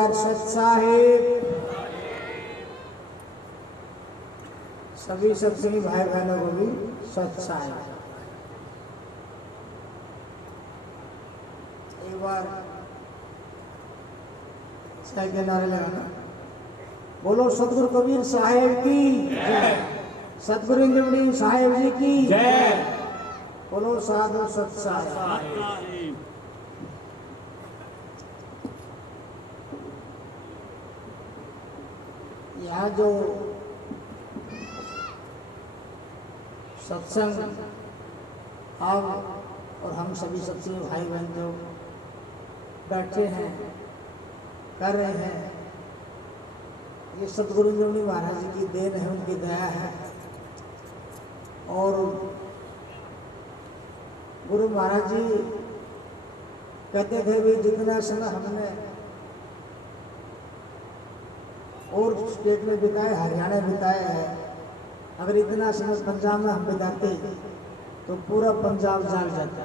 बार सत साहिब। सभी सत्संगी भाई बहनों को भी सत साहिब। एक बार साहिब के नारे लगाना। बोलो सतगुरु कबीर साहिब की जय। सतगुरु इंद्रमणि साहिब जी की जय। बोलो साधु सत साहिब। यहाँ जो सत्संग आप और हम सभी सत्संगी भाई बहन जो बैठे हैं कर रहे हैं, ये सतगुरु इंद्रमणि महाराज जी की देन है, उनकी दया है। और गुरु महाराज जी कहते थे भी जितना समय हमने और स्टेट में बिताए, हरियाणा बिताया है, अगर इतना समय पंजाब में हम बिताते तो पूरा पंजाब जाग जाता,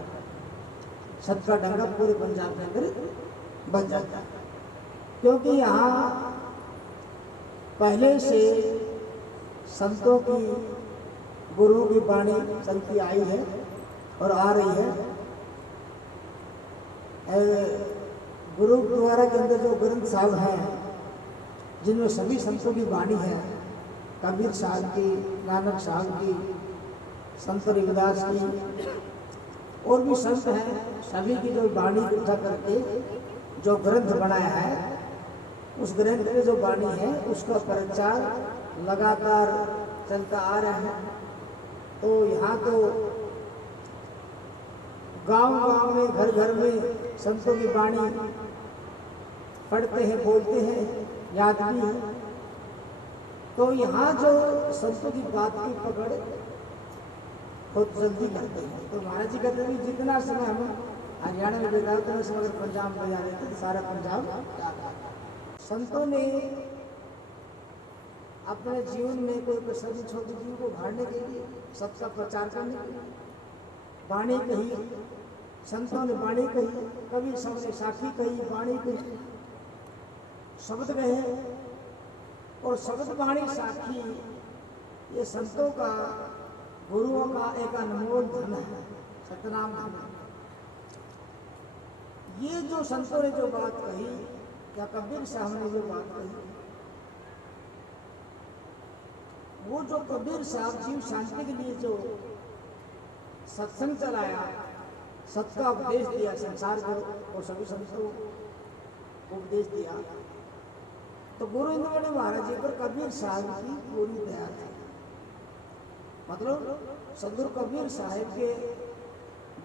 सत का डंगा पूरे पंजाब के अंदर बच जाता। क्योंकि यहाँ पहले से संतों की, गुरु की वाणी चलती आई है और आ रही है। गुरु द्वारा के अंदर जो ग्रंथ साहब हैं, जिनमें सभी संतों की वाणी है, कबीर साहब की, नानक साहब की, संत रविदास की, और भी संत हैं, सभी की जो वाणी इकट्ठा करके जो ग्रंथ बनाया है, उस ग्रंथ में जो वाणी है उसका प्रचार लगातार चलता आ रहा है। तो यहाँ तो गांव-गांव में, घर घर में संतों की वाणी पढ़ते हैं, बोलते हैं, याद भी है। तो यहाँ जो संतों की बात की पकड़ बहुत जल्दी करते हैं। तो महाराज जी कहते हैं जितना समय हम हरियाणा में बिताए उतना समय अगर पंजाब में जा रहे थे तो सारा पंजाब। संतों ने अपने जीवन में कोई सभी छोटे जीव को उभारने के लिए, सबका प्रचार करने के लिए वाणी कही, संतों ने वाणी कही, कभी सबने साखी कही, वाणी कही, शब्द कहे। और शब्द, वाणी, साखी ये संतों का, गुरुओं का एक अनमोल धन है, सतनाम धन। ये जो संतों ने जो बात कही या कबीर साहब ने जो बात कही, वो जो कबीर साहब जीव शांति के लिए जो सत्संग चलाया, सत का उपदेश दिया संसार को और सभी संतों को उपदेश दिया, तो गुरु इंद्रमणि महाराज जी पर कबीर साहब की पूरी दया थी। मतलब सदगुरु कबीर साहब के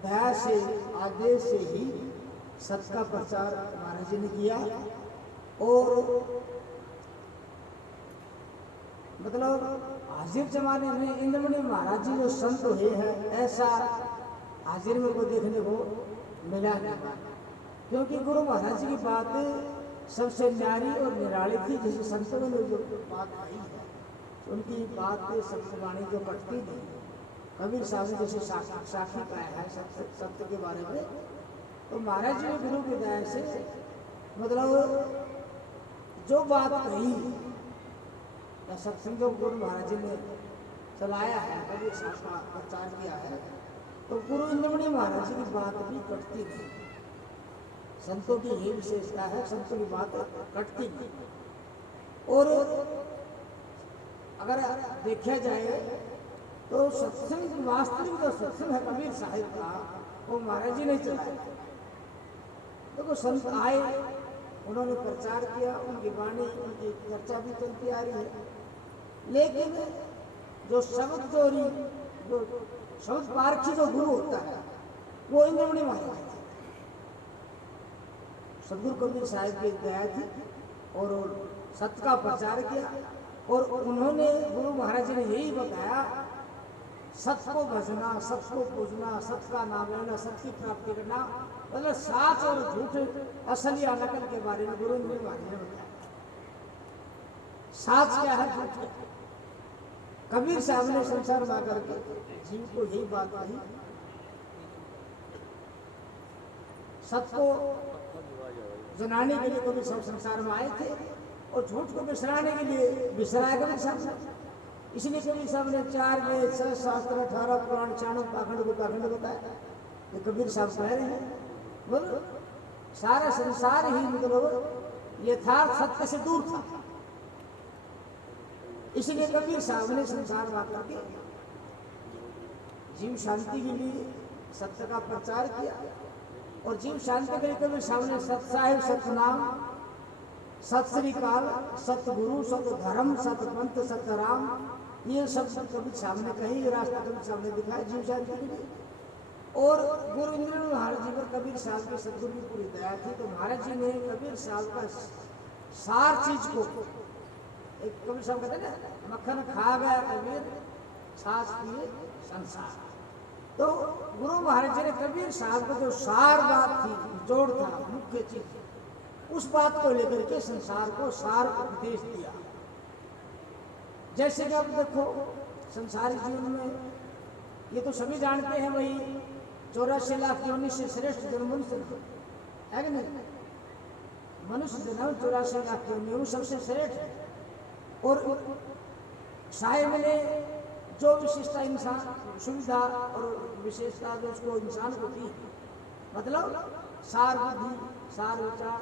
दया से, आदेश से ही सत का प्रचार महाराज जी ने किया। और मतलब हाजिर जमाने में इंद्रमणि महाराज जी जो संत हुए हैं, ऐसा हाजिर में को देखने को मिला नहीं। क्योंकि गुरु महाराज जी की बात सबसे न्यारी और निराली थी। जैसे संतों ने जो बात आई है, उनकी बात सत्यवाणी जो कटती नहीं। कबीर साहब ने जैसे साखी पाया है सत्य के बारे में, तो महाराज जी ने गुरु की दया से मतलब जो बात कही या सत्संग जो गुरु महाराज जी ने चलाया है, कबीर साहब का प्रचार किया है, तो गुरु इंद्रमणि महाराज जी की बात भी कटती नहीं। संतों की यही विशेषता है, संतों की बात कटती नहीं। और अगर देखा जाए तो सत्संग, वास्तविक जो सत्संग है कबीर साहिब का, वो महाराज जी ने चलाया। देखो संत आए, उन्होंने प्रचार किया, उनकी वाणी, उनकी चर्चा भी चलती आ रही है, लेकिन जो शब्द चोरी, जो शब्द पारखी जो गुरु होता है, वो इंद्रमणि महाराज थे। सदगुरु कबीर साहिब की दया थी और सत्य का प्रचार किया। और उन्होंने, गुरु महाराज जी ने यही बताया, सत्य को भजना, सत्य को पूजना, सत्य का नाम लेना, सत्य की प्राप्ति करना, मतलब साच और झूठ, असली या नकल के बारे में गुरु ने बताया। साच क्या है, झूठ क्या है। कबीर साहब ने संसार में आकर के जीव को यही बात कही, सत्य को जनाने के लिए कबीर साहब संसार में आए थे और झूठ को बिसराने के लिए बिसराया कबीर साहब। इसलिए कबीर साहब ने 4 वेद 6 शास्त्र 18 पुराण 96 पाखंड को पाखंड बताया। ये कबीर साहब कह रहे हैं बोलो सारा संसार ही मतलब यथार्थ सत्य से दूर था। इसलिए कबीर साहब ने संसार में आकर के जीव शांति के लिए सत्य का प्रचार किया और जीव शांति के लिए कबीर साहब ने सत्साहिब सतनाम सत श्री काल सतगुरु सत धर्म सत पंथ सत राम ये सब कबीर साहब ने कही। रास्ता कबीर साहब ने दिखाया जीव शांति के लिए। और गुरु इंद्र महाराज जी पर कबीर साहब की सदगुरु की पूरी दया थी तो महाराज जी ने कबीर साहब का सार चीज को एक कबीर साहब कहते हैं ना मक्खन खा गया कबीर छाछ पिए संसार। तो गुरु महाराज जी ने कबीर साहब को जो सार बात थी जोड़ था मुख्य चीज उस बात को लेकर के संसार को सार उपदेश दिया। जैसे कि आप देखो संसारी जीवन में ये तो सभी जानते हैं वही 84 लाख योनि से श्रेष्ठ जन्म मनुष्य है कि नहीं। मनुष्य जन्म 84 लाख योनि वो सबसे श्रेष्ठ है। और साहिब ने जो विशेषता इंसान सुविधा और विशेषता जो उसको इंसान को दी मतलब सार बुद्धि सार विचार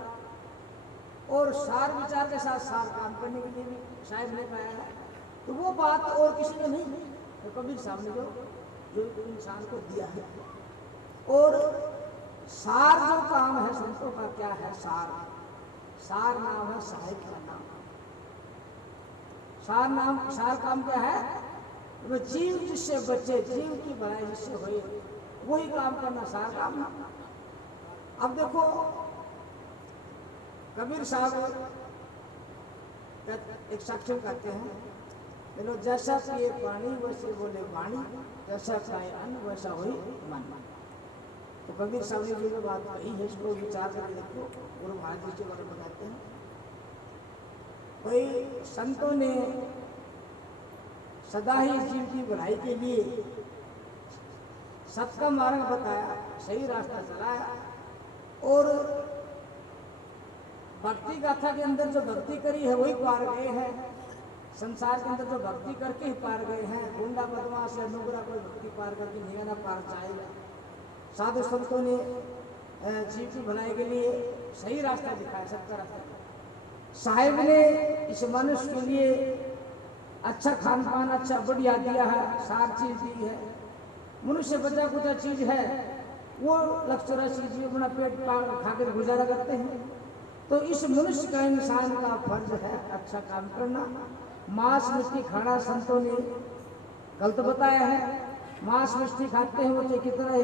और सार विचार के साथ सार काम करने के लिए भी साहिब ने पाया है। तो वो बात और किसी ने नहीं तो कबीर साहब ने जो इंसान को दिया है। और सार जो काम है संतों का क्या है सार सार नाम है साहिब का नाम। सार काम क्या है वो जीव जिससे बचे जीव की भलाई जिससे हुई वही काम करना सार काम। अब देखो कबीर साहब एक साक्ष्य करते हैं चलो जैसा पिए पानी वैसे बोले वाणी जैसा खाए अन्न वैसा हुई मन। तो कबीर साहब ने जो बात कही है इसको विचार करके देखो गुरु महाराज जी के बारे में बताते हैं। कोई संतों ने सदा ही जीव की भलाई के लिए सत्य का मार्ग बताया सही रास्ता चलाया और भक्ति गाथा के अंदर जो भक्ति करी है वही पार गए हैं। संसार के अंदर जो भक्ति करके ही पार गए हैं। गुंडा बदमाश या नुगरा कोई भक्ति पार करके नहीं ना पार जाएगा। साधु संतों ने जीव की भलाई के लिए सही रास्ता दिखाया सबका रास्ता। साहिब ने इस मनुष्य के लिए अच्छा खान पान अच्छा बढ़िया दिया है सार चीज दी है। मनुष्य बचा कुचा चीज है वो 184 जीव अपना पेट खाकर गुजारा करते हैं। तो इस मनुष्य का इंसान का फर्ज है अच्छा काम करना। मांस मछली खाना संतों ने गलत बताया है। मांस मछली खाते हैं वो चाहे कितना ही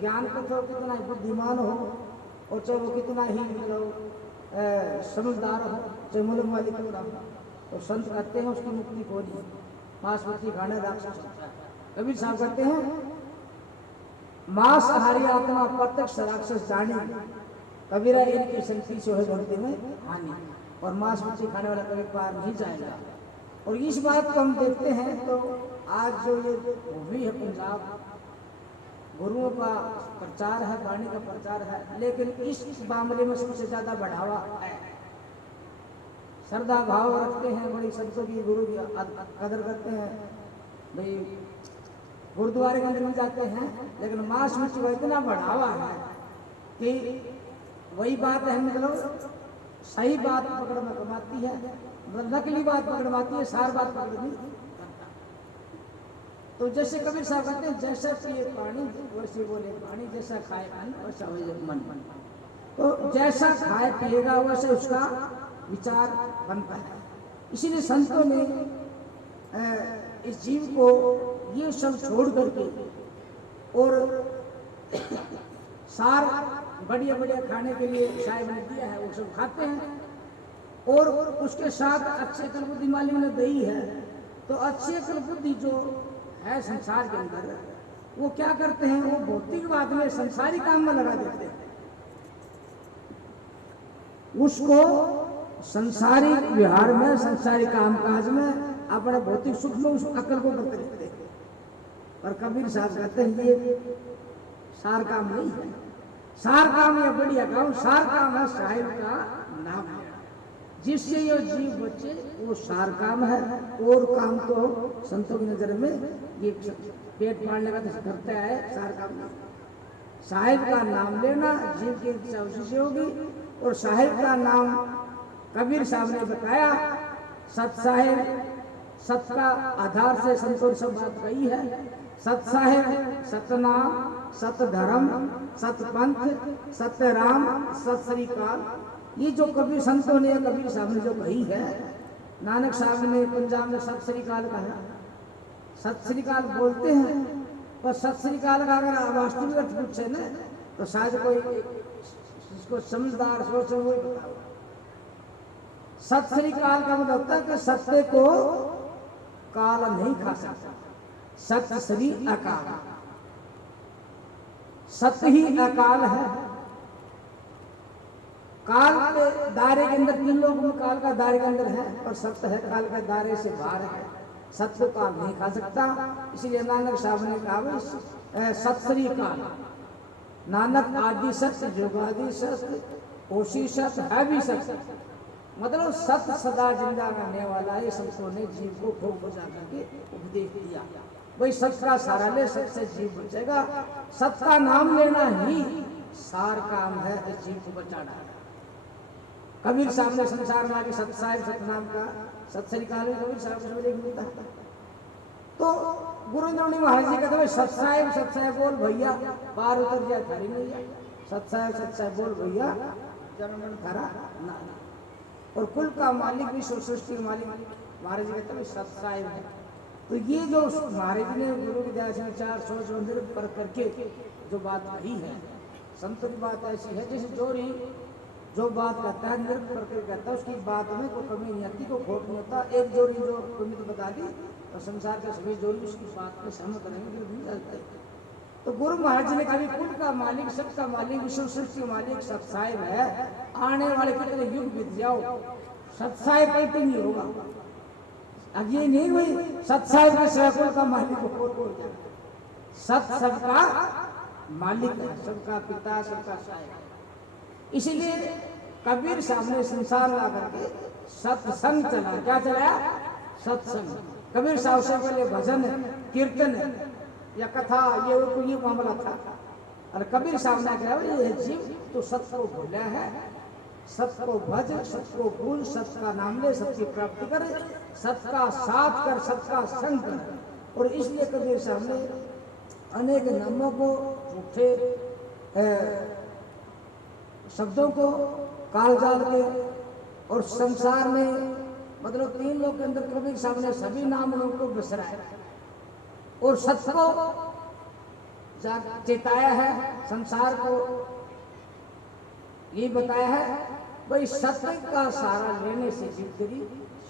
ज्ञान कथ हो कितना ही बुद्धिमान हो और चाहे वो कितना ही मतलब समझदार हो चाहे मुल्क वाली क्यों ना हो तो संत कहते हैं उसकी मुक्ति को नहीं। मांस मछली खाने राक्षस होता है। कबीर साहब कहते हैं मांसाहारी आत्मा प्रत्यक्ष राक्षस जानी कबीरा इनकी शक्ति से हो गणती में हानि और मांस मछली खाने वाला कभी पार नहीं जाएगा। और इस बात को हम देखते हैं तो आज जो ये भूमि है पंजाब गुरुओं का प्रचार है वाणी का प्रचार है लेकिन इस मामले में सबसे ज्यादा बढ़ावा है। श्रद्धा भाव रखते हैं बड़ी संतों की गुरु की कदर करते हैं भाई गुरुद्वारे के अंदर में जाते हैं लेकिन मांस मछली का इतना बढ़ावा है कि वही बात है मतलब सही बात पकड़ में कमाती है मतलब नकली बात पकड़ में आती है सार बात पकड़ नहीं करता। तो जैसे कबीर साहब कहते हैं जैसा पिए पानी वैसे बोले पानी जैसा खाए अन्न वैसा हो मन। तो जैसा खाए पिएगा वैसे उसका विचार बनता है। इसीलिए संतों ने इस जीव को ये सब छोड़ करके और सार बढ़िया बढ़िया खाने के लिए साहिब ने दिया है वो सब खाते हैं। और उसके साथ अच्छे कल बुद्धि मालिक ने दी है तो अच्छे कल बुद्धि जो है संसार के अंदर वो क्या करते हैं वो भौतिकवाद में संसारी काम में लगा देते हैं। उसको संसारी व्यवहार में संसारी कामकाज में अपने भौतिक सुख में उस अकल को करते रहते हैं। पर कबीर साहब कहते हैं ये सार काम नहीं है। सार काम या बढ़िया काम, सार काम है साहिब का नाम लेना, जिससे ये जीव बचे वो सार काम है। और काम तो संतों की नजर में ये पेट पालने का तो करते आए, सार काम नहीं। साहिब का नाम लेना जीव की इच्छा उसी से होगी। और साहिब का नाम कबीर साहब ने बताया, सत साहिब, सत का आधार से संतों सब बात कही है। सत साहिब, सतनाम, सत धर्म, सत पंथ, सत्य राम, सत श्री काल, ये जो कबीर संतों ने, कबीर साहब ने जो कही है, नानक साहब ने पंजाब में सत श्री काल कहा। सत श्री काल बोलते हैं, पर सत श्री काल का अगर वास्तविक अर्थ पूछे ना तो शायद कोई इसको समझदार सोचे वो बताओ। सत श्री काल का मतलब होता है कि सत्य को काल नहीं खा सकता। सत्य श्री अकाल, सत्य ही अकाल है। काल के दायरे के अंदर तीन लोग काल का दायरे के अंदर है, और सत्य है काल के दायरे से बाहर है। सत्य को काल नहीं खा सकता, इसीलिए नानक साहब ने कहा सत श्री काल। नानक आदि सत्य, जोगादि सत्य, ओसी सत्य, है भी सत्य, मतलब सत्य सदा जिंदा रहने वाला है। संतों ने जीव को ठोक बजा करके उपदेश दिया, वही सत्य का सहारा ले, सत्य से जीव बचेगा। सत्य का नाम लेना ही सार काम है इस जीव को बचाना। कबीर साहब ने संसार में आके सत साहिब, सतनाम का, सत श्री काल में कबीर साहब को देखने मिलता है। तो गुरु द्रोणी महाराज जी कहते हैं सत साहिब बोल भैया, पार उतर जाए थारी नैया। सत साहिब बोल भैया, जन्म थारा ना। और कुल का मालिक, विश्व सृष्टि का मालिक महाराज जी कहते हैं सत साहिब है। तो ये जो महाराज ने गुरु की दया से विचार सोच मंदिर पर करके जो बात कही है, संत की बात ऐसी है जैसे जोरी जो बात कहता है नृत्य करके कहता है, उसकी बात में कोई कमी नहीं आती, कोई खोट नहीं होता। एक जोड़ी जो कमी तो बता दी, और संसार के सभी जोड़ी उसकी बात में सहमत रहेंगे, नहीं चलते। तो गुरु महाराज जी ने कहा कुल का मालिक, सबका मालिक, विश्व सृष्टि मालिक सत साहिब है। आने वाले कितने युग बीत जाओ, सत साहिब कहीं नहीं होगा। अब ये नहीं हुई सत साहिब के सैकुल का मालिक हो जाए। सत सबका मालिक है, सबका पिता, सबका साहिब। इसीलिए कबीर साहब ने संसार ला करके सत्संग चला। क्या चलाया? सत्संग। कबीर साहब से पहले भजन, कीर्तन या कथा ये मामला था। और कबीर साहब ने कहा ये जीव तो सत्य को भूला है, सत्य को भज, सत्य को भूल, सत्य का नाम ले, सत्य की प्राप्ति करे, सत्य का साथ कर, सत्य का संग कर। और इसलिए कबीर साहब ने अनेक नामों को, झूठे शब्दों को कालजाल के और संसार में, मतलब तीन लोग के अंदर कबीर साहब ने सभी नामों को बिसराया और सत्य को चेताया है। संसार को ये बताया है भाई सत्य का सहारा लेने से जिंदगी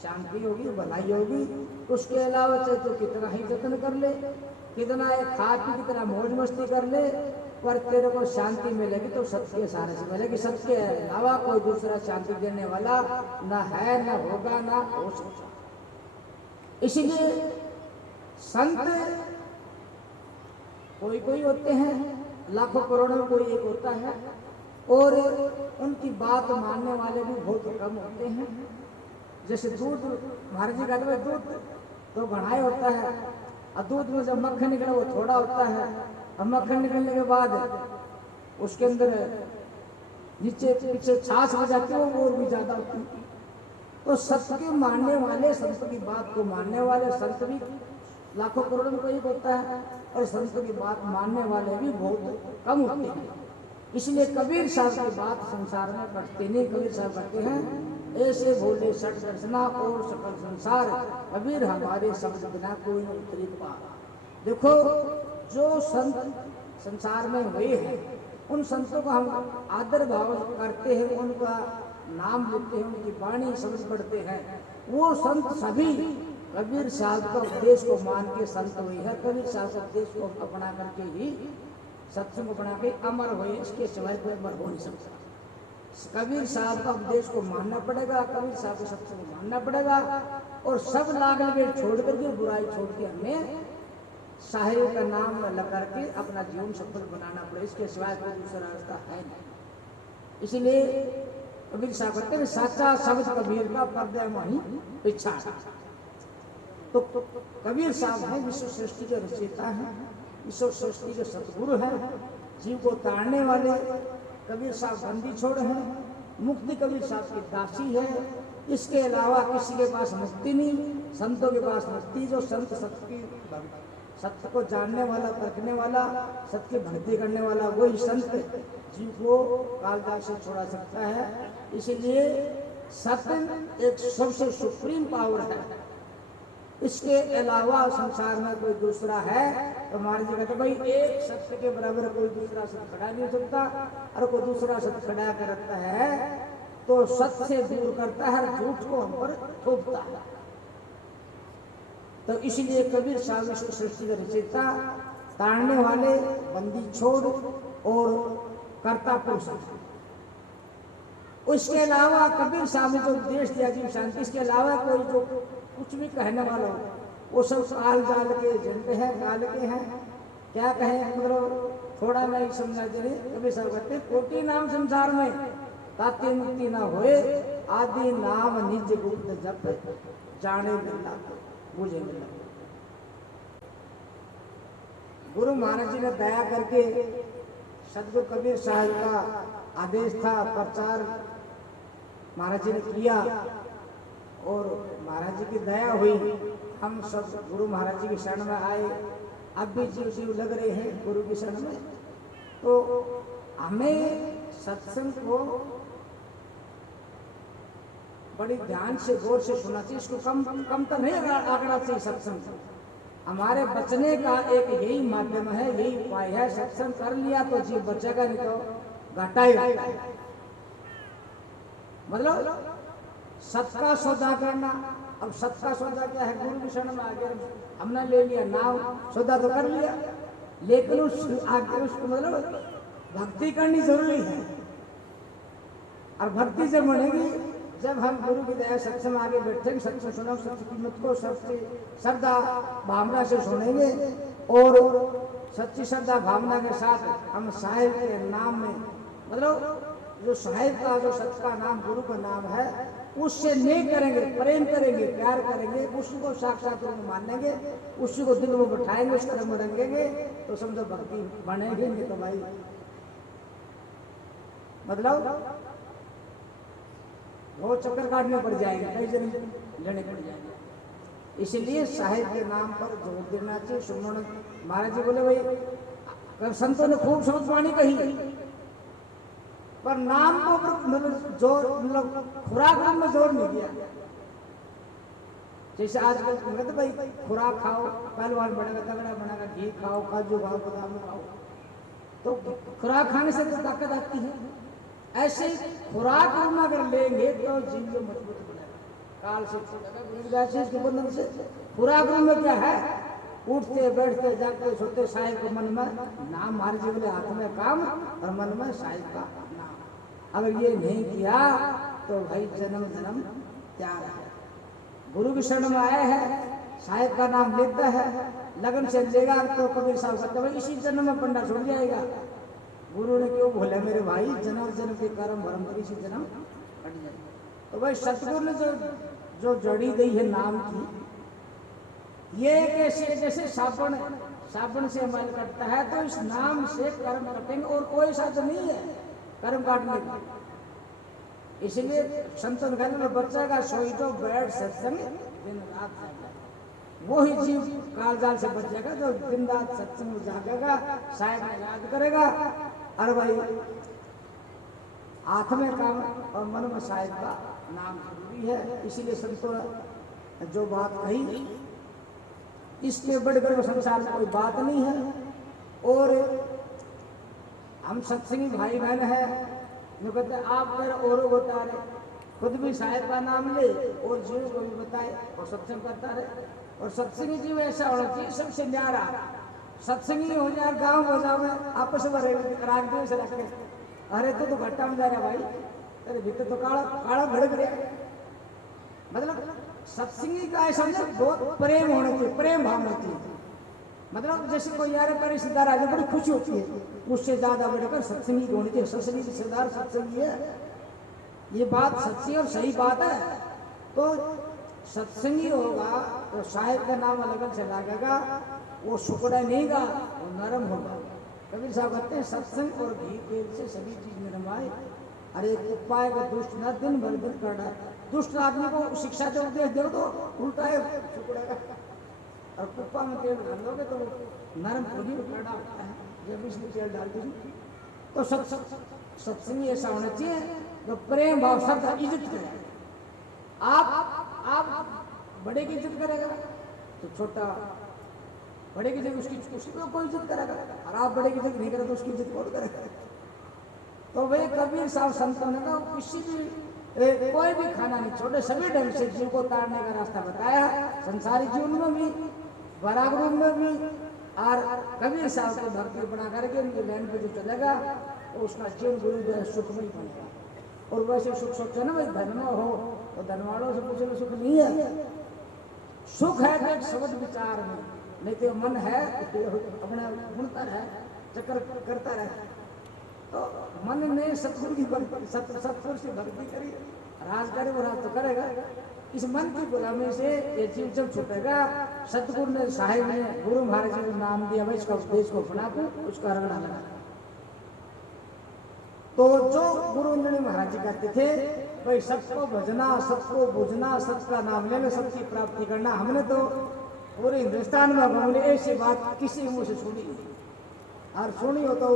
शांति होगी, भलाई होगी। उसके अलावा चाहे तो कितना ही जतन कर ले, कितना एक खा पी की तरह मौज मस्ती कर ले, पर तेरे को शांति मिलेगी तो सत्य के सहारे से मिलेगी। सत्य के अलावा कोई दूसरा शांति देने वाला ना है, ना होगा, ना हो सकता। इसीलिए संत कोई कोई होते हैं, लाखों करोड़ों में कोई एक होता है, और उनकी बात मानने वाले भी बहुत कम होते हैं। जैसे दूध, महाराज जी कहते हैं दूध तो बढ़ाए होता है, और दूध में जब मक्खन निकले वो थोड़ा होता है, और मक्खन निकलने के बाद उसके अंदर नीचे पीछे छाछ हो जाती है, वो और भी ज्यादा होती है। तो सत्य के मानने वाले, संत की बात को मानने वाले संत भी लाखों करोड़ों में कोई होता है, और संत की बात मानने वाले भी बहुत कम होते हैं। इसलिए कबीर साहब की बात संसार में करते नहीं। कबीर साहब कहते हैं ऐसे बोले सठ दर्शना और सकल संसार, कबीर हमारे शब्द बिना कोई न उतरी पार। देखो जो संत संसार में हुए हैं, उन संतों को हम आदर भाव करते हैं, उनका नाम लेते हैं, उनकी वाणी समझ पढ़ते हैं। वो संत सभी कबीर साहब का उपदेश को मान के संत हुए हैं। कबीर साहब का उपदेश को अपना करके ही सत्संग अपना के अमर हुए, इसके सिवाय कोई अमर हो नहीं सकता। कबीर साहब का उपदेश को मानना पड़ेगा, कबीर साहब के सत्संग मानना पड़ेगा, और सब लागल में छोड़ करके, बुराई छोड़ के हमें साहिब का नाम लग करके अपना जीवन सफल बनाना पड़े, इसके सिवाय कोई दूसरा रास्ता है नहीं। इसीलिए कबीर साहब कहते हैं साचा शब्द कबीर का पर्दे वहीं पीछा। तो कबीर साहब है विश्व सृष्टि के रचयिता हैं, विश्व सृष्टि के सतगुरु हैं, जीव को तारने वाले। कबीर साहब बंदी छोड़ हैं, मुक्ति कबीर साहब की दासी है। इसके अलावा किसी के पास मुक्ति नहीं। संतों के पास मुक्ति, जो संत सत्य को जानने वाला, परखने वाला, सत्य की भक्ति करने वाला, वही संत जीव को कालजाल से छुड़ा सकता है। इसीलिए सत्य एक सबसे सुप्रीम पावर है। इसके अलावा संसार में कोई दूसरा है तो महाराज जी कहते भाई एक सत्य के बराबर कोई दूसरा सत्य खड़ा नहीं हो सकता, और कोई दूसरा सत्य खड़ा कर रखता है तो सत्य से दूर करता है, झूठ को हम पर थोपता है। तो इसलिए कबीर साहब विश्व सृष्टि के रचयिता, ताड़ने वाले, बंदी छोड़ और कर्ता पुरुष। उसके अलावा कबीर साहब ने जो उपदेश दिया जीव शांति, इसके अलावा कोई जो कुछ भी कहने वाला हो वो सब काल जाल के झंडे हैं, काल के हैं। क्या कहें, मतलब थोड़ा नहीं समझा दे रहे। कबीर साहब कहते कोटि नाम संसार में ताते मुक्ति ना होए, आदि नाम निज गुप्त जप जाने मिलना मुझे मिला। गुरु महाराज जी ने दया करके सदगुरु कबीर साहब का आदेश था, प्रचार महाराज जी ने किया और महाराज जी की दया हुई। हम सब गुरु महाराज जी की शरण में आए, अब भी जीव जीव लग रहे हैं गुरु की शरण में। तो हमें सत्संग को बड़ी ध्यान से गौर से सुनना चाहिए। इसको कम तो नहीं आंकड़ा चाहिए। सत्संग हमारे बचने का एक यही माध्यम है, यही उपाय है। सत्संग कर लिया तो जीव बचेगा, नहीं तो घाटा ही घाटा है। मतलब सत्य का सौदा करना। अब सत्य का सौदा क्या है, गुरु की शरण में आ गया, हमने ले लिया नाम, सौदा तो कर लिया, लेकिन उस आगे उसको मतलब भक्ति करनी जरूरी है। और भक्ति जब बनेगी जब हम गुरु की दया सत्संग में आगे बैठेंगे, सत्संग सुनो, सत्य कीमत को सच्ची श्रद्धा भावना से सुनेंगे और सच्ची श्रद्धा भावना के साथ हम साहिब के नाम में, मतलब जो साहिब का जो सत्य का नाम गुरु का नाम है उससे नेक करेंगे, प्रेम करेंगे, प्यार करेंगे, उसी को साक्षात रूप में मानेंगे, उसी को दिल में बैठाएंगे, उस तरह में रंगेंगे तो समझो भक्ति बनेगी। नहीं तो भाई मतलब वो चक्कर काटने पड़ जाएंगे, कई जन लड़ने पड़ जाएंगे। इसलिए साहिब के नाम पर जोर देना चाहिए। सुमन महाराज जी बोले भाई संतों ने खूब शब्द वाणी कही, पर नाम को मतलब जोर, मतलब खुराक में जोर नहीं दिया। जैसे आजकल कहते भाई खुराक खाओ, पहलवान बनेगा, तगड़ा बनेगा, घी खाओ, काजू खाओ, बादाम खाओ, तो खुराक खाने से तो ताकत आती है। ऐसे खुराक हम अगर लेंगे तो जीव जो मजबूत बनेगा, काल से इसके बंधन से। खुराक में क्या है, उठते बैठते जागते सोते साहिब के मन में नाम, हमारे जीवन में हाथ में काम और मन में साहिब का नाम। अगर ये नहीं किया तो भाई जन्म जन्म त्याग है। गुरु की शरण में आए हैं, साहिब का नाम लेता है, लगन से लेगा तो कबीर साहब कहते भाई इसी जन्म में पंडा छोड़ जाएगा। गुरु ने क्यों बोला मेरे भाई, जन्म जन्म के कर्म भरम करी इसी जन्म कट जाए। तो भाई सतगुरु ने जो जड़ी दी है नाम की, ये कैसे जैसे साबुन से मल कटता है तो इस नाम से कर्म कटेंगे और कोई साधन नहीं है कर्म काटने का। इसलिए संतन कहने में बच्चा का सोई तो बैठ सत्संग दिन रात जाएगा, वो ही जीव कालजाल से बच जाएगा जो दिन रात सत्संग में जागेगा, साहिब में याद करेगा। अरे भाई हाथ में काम और मन में साहिब का नाम जरूरी है। इसीलिए संतों ने जो बात कही इसके बढ़कर संसार में कोई बात नहीं है। और हम सत्संगी भाई बहन है, जो कहते आप फिर और बता रहे, खुद भी साहिब का नाम ले और जीव को भी बताए और सत्संग करता रहे। और सत्संगी जीव ऐसा होना चाहिए सबसे न्यारा। सत्संगी हो जाए गाँव हो जाओ आपस में राग से रख के, अरे तो घट्टा में जा रहा भाई, तेरे भीतर तो काला भड़क रहा। मतलब सत्संगी का ऐसा बहुत प्रेम होना चाहिए, प्रेम भाव होना चाहिए। मतलब जैसे कोई यार पर रिश्तेदार आ जाए बड़ी खुशी होती है, उससे ज्यादा बढ़कर सत्संगी होनी चाहिए। सत्संगी रिश्तेदार सत्संगी है, ये बात सच्ची और सही बात है। तो सत्संगी होगा तो साहिब का नाम अलग से लगेगा, वो सुकड़ा नहीं गा, वो नरम होगा। कबीर साहब कहते हैं सत्संग और घी तेल से सभी चीज नरम आए। अरे उपाय का दुष्ट न दिन भर दिन कर रहा है, दुष्ट आदमी को शिक्षा दे उपदेश दो तो उल्टा है सुकड़ेगा, और कुप्पा में तेल डाल दोगे तो नरम थोड़ी कड़ा होता है, जब इसमें तेल डाल दीजिए। तो सत्संग ऐसा होना चाहिए तो प्रेम भाव श्रद्धा इज्जत करे। आप बड़े की इज्जत करेगा तो छोटा, बड़े की इज्जत उसकी कोई इज्जत करेगा, और आप बड़े की इज्जत नहीं करें तो उसकी इज्जत कौन करेगा। तो भाई कबीर साहब संतों ने कहा किसी भी कोई भी खाना नहीं छोड़े, सभी ढंग से जीव को तारने का रास्ता बताया, संसारी जीवन में भी बराबर में भी। और कबीर साहब को भक्ति बना करके उनकी लाइन पे जो चलेगा तो उसका जीवन गुरु जो है सुख में ही बनेगा। और वैसे सुख सोचो ना भाई धर्म हो तो धन वालों से पूछे सुख नहीं है, सुख है तो एक समझ विचार में, नहीं तो मन है अपना गुणता है चक्कर करता रहे। तो मन ने सतगुरु की सतगुरु से भक्ति करी, राज करे वो राज तो करेगा। इस मन की गुलामी से ये जीव जब छूटेगा, सतगुरु ने साहिब ने गुरु महाराज जी को नाम दिया, भाई इसका उपदेश को अपना को उसका रगड़ा लगा। तो जो गुरु अंजनी महाराज जी कहते थे भाई सबको भजना, सबको बुझना, सबका नाम लेना, सबकी प्राप्ति करना। हमने तो पूरे हिंदुस्तान में घूमने ऐसी बात किसी मुंह से सुनी नहीं, और सुनी हो तो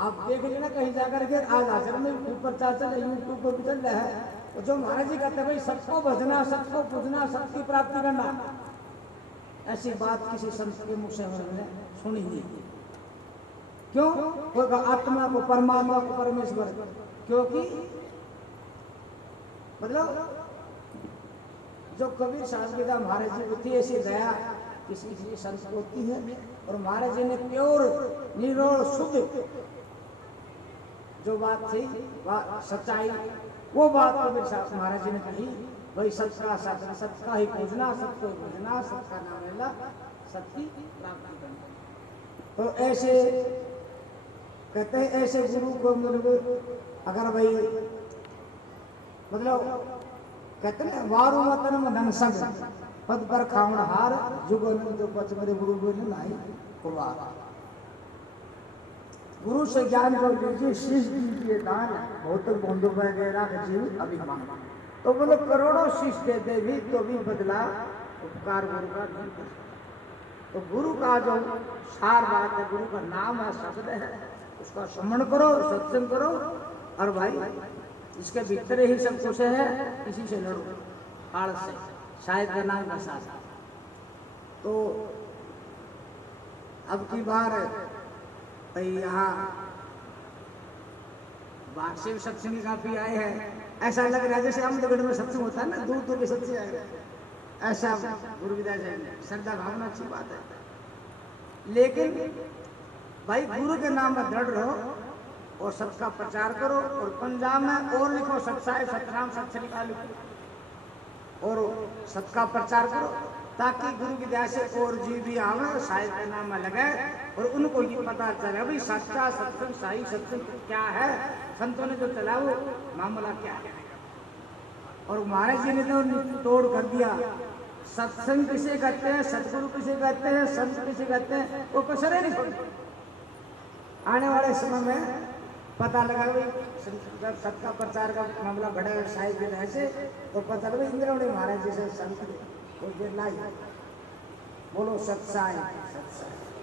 आप देख लेना कहीं जाकर के। आज आचरण में ऊपर चल यूट्यूब पर भी चल रहा है, तो जो महाराज जी कहते हैं भाई सबको भजना, सबको पूजना, सबकी प्राप्ति करना, ऐसी बात किसी संत के मुख से हमने सुनी नहीं। क्यों? होगा आत्मा को परमात्मा को परमेश्वर, क्योंकि मतलब जो कबीर साहब की महाराज जी को थी ऐसी दया किसी किसी संत को होती है। और महाराज जी ने प्योर निरोल शुद्ध जो बात थी सच्चाई, वो बात कबीर साहब महाराज जी ने कही, भाई सबका साथ सबका ही पूजना, सबको भजना, सबका नाम लेना, सबकी प्राप्ति करना। तो ऐसे कहते हैं ऐसे गुरु को मतलब अगर भाई मतलब कहते हैं वारु मतन मदन संग पद पर खावण हार जुगो जो बच मेरे गुरु बोले लाई कुर्बान। गुरु से ज्ञान को लीजिए, शीश दीजिए दान, भौतिक बंधु वगैरह जीव अभिमान। तो बोलो करोड़ों शीश दे दे भी तो भी बदला उपकार गुरु का नहीं कर सकता। तो गुरु का जो सार बात है, गुरु का नाम है, शब्द है, उसका स्मरण करो, सत्संग करो, और भाई इसके भीतर ही सब कुछ है, इसी से लड़ो आड़ से, शायद का नाम का साथ। तो अब की बार भाई यहाँ बाहर से सत्संग काफी आए हैं, ऐसा लग रहा है जैसे अहमदगढ़ में सत्संग होता है ना, दूर दूर के सत्संग आए, ऐसा गुरु विद्या जाएंगे। श्रद्धा भावना अच्छी बात है, लेकिन भाई गुरु के नाम में दृढ़ रहो और सबका प्रचार करो। और पंजाब में और लिखो सत्साई सतनाम सत्सरिका लिखो और सबका प्रचार करो, ताकि गुरु की दया से और जीव भी आवे साहिब के नाम में लगे और उनको ये पता चले भाई सच्चा सत्संग सही सत्संग क्या है, संतों ने जो चला वो मामला क्या है। और महाराज जी ने तो तोड़ कर दिया, सत्संग किसे कहते हैं, सतगुरु किसे कहते हैं, संत किसे कहते हैं, वो कसरे नहीं पड़ती। आने वाले समय में पता लगा जब सबका प्रचार का मामला बढ़ा साहिब की तरह से, तो पता लगा इंद्रमणि महाराज जी से संत को लाई। बोलो सत्साई सत्साई।